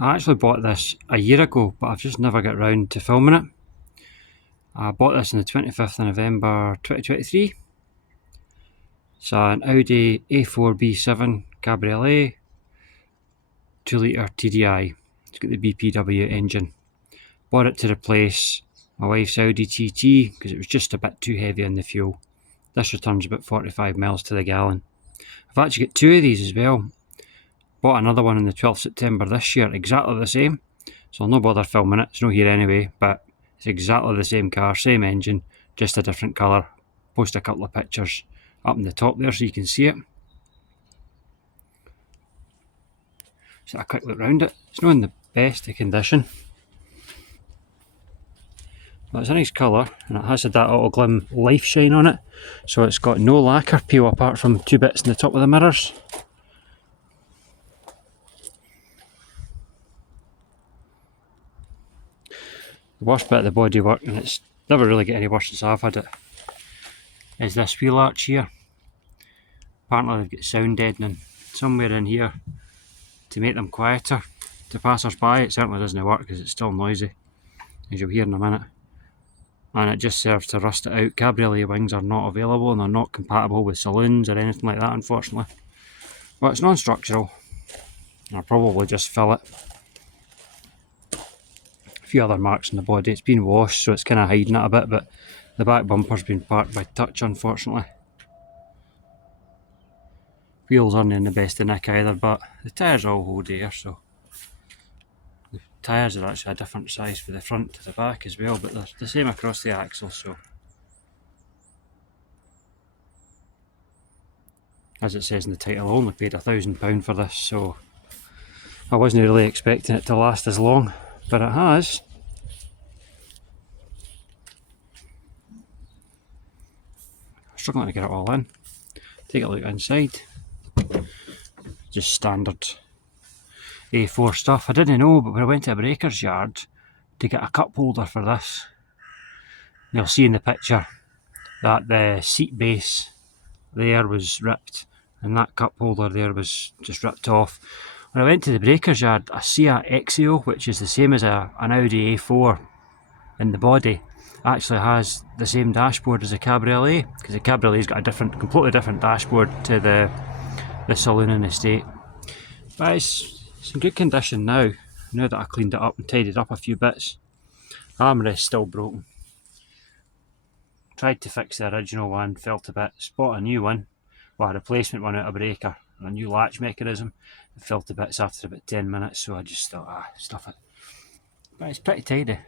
I actually bought this a year ago, but I've just never got round to filming it. I bought this on the 25th of November 2023. It's an Audi A4 B7 Cabriolet, 2 litre TDi. It's got the BPW engine. Bought it to replace my wife's Audi TT because it was just a bit too heavy on the fuel. This returns about 45 miles to the gallon. I've actually got two of these as well. Bought another one on the 12th September this year, exactly the same. So I'll no bother filming it, it's not here anyway, but it's exactly the same car, same engine, just a different colour. Post a couple of pictures up in the top there so you can see it. So a quick look round it. It's not in the best of condition. But it's a nice colour and it has had that Auto Glim life shine on it. So it's got no lacquer peel apart from two bits in the top of the mirrors. The worst bit of the bodywork, and it's never really get any worse since I've had it, is this wheel arch here. Apparently they've got sound deadening somewhere in here to make them quieter to passers-by. It certainly doesn't work because it's still noisy, as you'll hear in a minute. And it just serves to rust it out. Cabriolet wings are not available and they're not compatible with saloons or anything like that, unfortunately. But it's non-structural. I'll probably just fill it. A few other marks on the body. It's been washed, so it's kind of hiding it a bit, but the back bumper's been parked by touch, unfortunately. Wheels aren't in the best of nick either, but the tyres all hold air, so the tyres are actually a different size for the front to the back as well, but they're the same across the axle, so as it says in the title, I only paid £1,000 for this, so I wasn't really expecting it to last as long, but it has. Struggling to get it all in. Take a look inside. Just standard A4 stuff. I didn't know, but when I went to a breaker's yard to get a cup holder for this, you'll see in the picture that the seat base there was ripped and that cup holder there was just ripped off. When I went to the breaker's yard, a Seat Exio, which is the same as an Audi A4 in the body, actually has the same dashboard as a Cabriolet, because the Cabriolet's got a completely different dashboard to the saloon and estate. But it's in good condition now that I cleaned it up and tidied up a few bits. Armrest's still broken. Tried to fix the original one, felt a bit, bought a new one, well, a replacement one out of breaker, a new latch mechanism. It fell to bits after about 10 minutes, so I just thought, stuff it. But it's pretty tidy.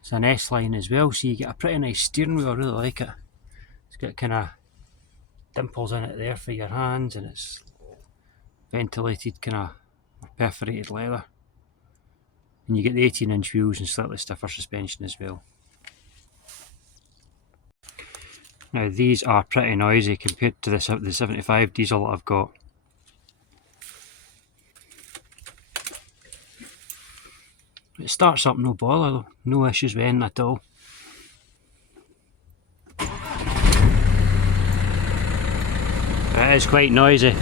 It's an S-line as well, so you get a pretty nice steering wheel. I really like it. It's got kind of dimples in it there for your hands, and it's ventilated kind of perforated leather. And you get the 18-inch wheels and slightly stiffer suspension as well. Now these are pretty noisy compared to the 75 diesel that I've got. It starts up no bother though, no issues with anything at all. It is quite noisy.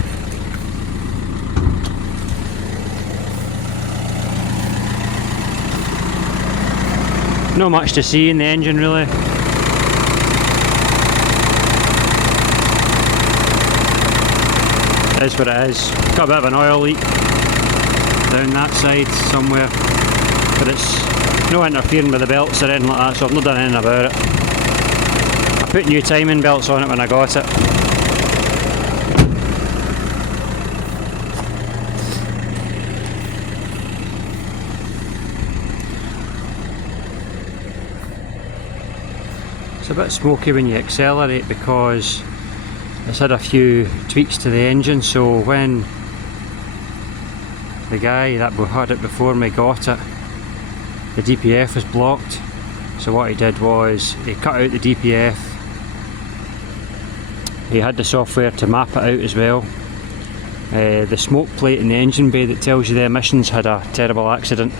Not much to see in the engine really. It is what it is. Got a bit of an oil leak down that side somewhere, but it's no interfering with the belts or anything like that, so I've not done anything about it. I put new timing belts on it when I got it. It's a bit smoky when you accelerate because it's had a few tweaks to the engine, so when the guy that had it before me got it, the DPF was blocked. So what he did was he cut out the DPF. He had the software to map it out as well. The smoke plate in the engine bay that tells you the emissions had a terrible accident.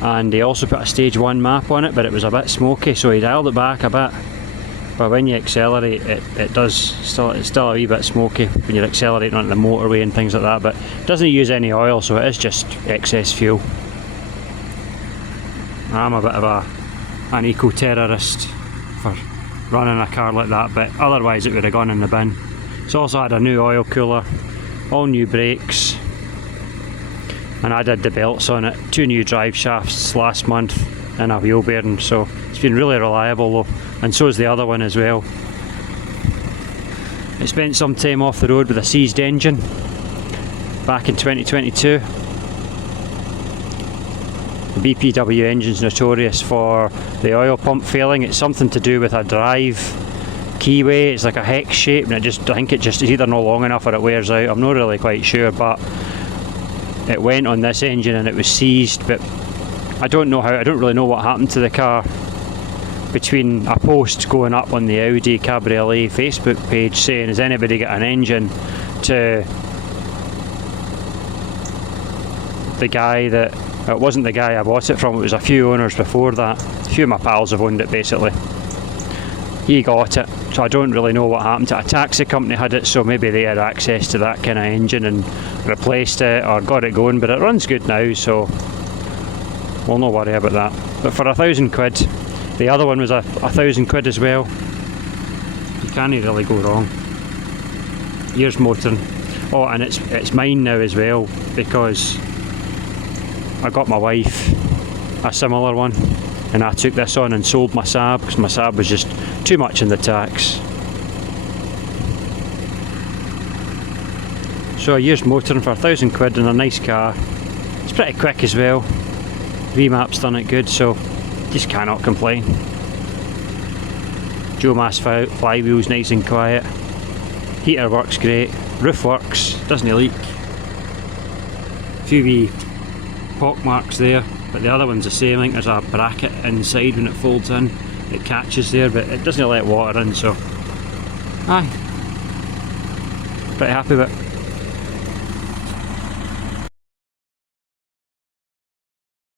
And he also put a stage 1 map on it, but it was a bit smoky, so he dialed it back a bit but when you accelerate it's still a wee bit smoky when you're accelerating onto the motorway and things like that, but it doesn't use any oil, so it is just excess fuel. I'm a bit of an eco-terrorist for running a car like that, but otherwise it would have gone in the bin. It's also had a new oil cooler, all new brakes, and I did the belts on it, 2 new drive shafts last month and a wheel bearing, so it's been really reliable though, and so is the other one as well. It spent some time off the road with a seized engine back in 2022. The BPW engine's notorious for the oil pump failing. It's something to do with a drive keyway. It's like a hex shape, and I think it's either not long enough or it wears out. I'm not really quite sure, but it went on this engine and it was seized. But I don't really know what happened to the car between a post going up on the Audi Cabriolet Facebook page saying, has anybody got an engine, to the guy that, it wasn't the guy I bought it from, it was a few owners before that. A few of my pals have owned it basically. He got it, so I don't really know what happened to it. A taxi company had it, so maybe they had access to that kind of engine and replaced it or got it going, but it runs good now, so we'll not worry about that. But for £1,000, the other one was £1,000 as well. You can't really go wrong. Here's motoring. Oh, and it's mine now as well, because I got my wife a similar one, and I took this on and sold my Saab because my Saab was just too much in the tax. So a year's motoring for £1,000 in a nice car. It's pretty quick as well. Remap's done it good, so just cannot complain. Joe Mass flywheel's nice and quiet. Heater works great. Roof works, doesn't leak. A few wee pock marks there, but the other one's the same. I think there's a bracket inside when it folds in, it catches there, but it doesn't let water in, so aye, pretty happy with it.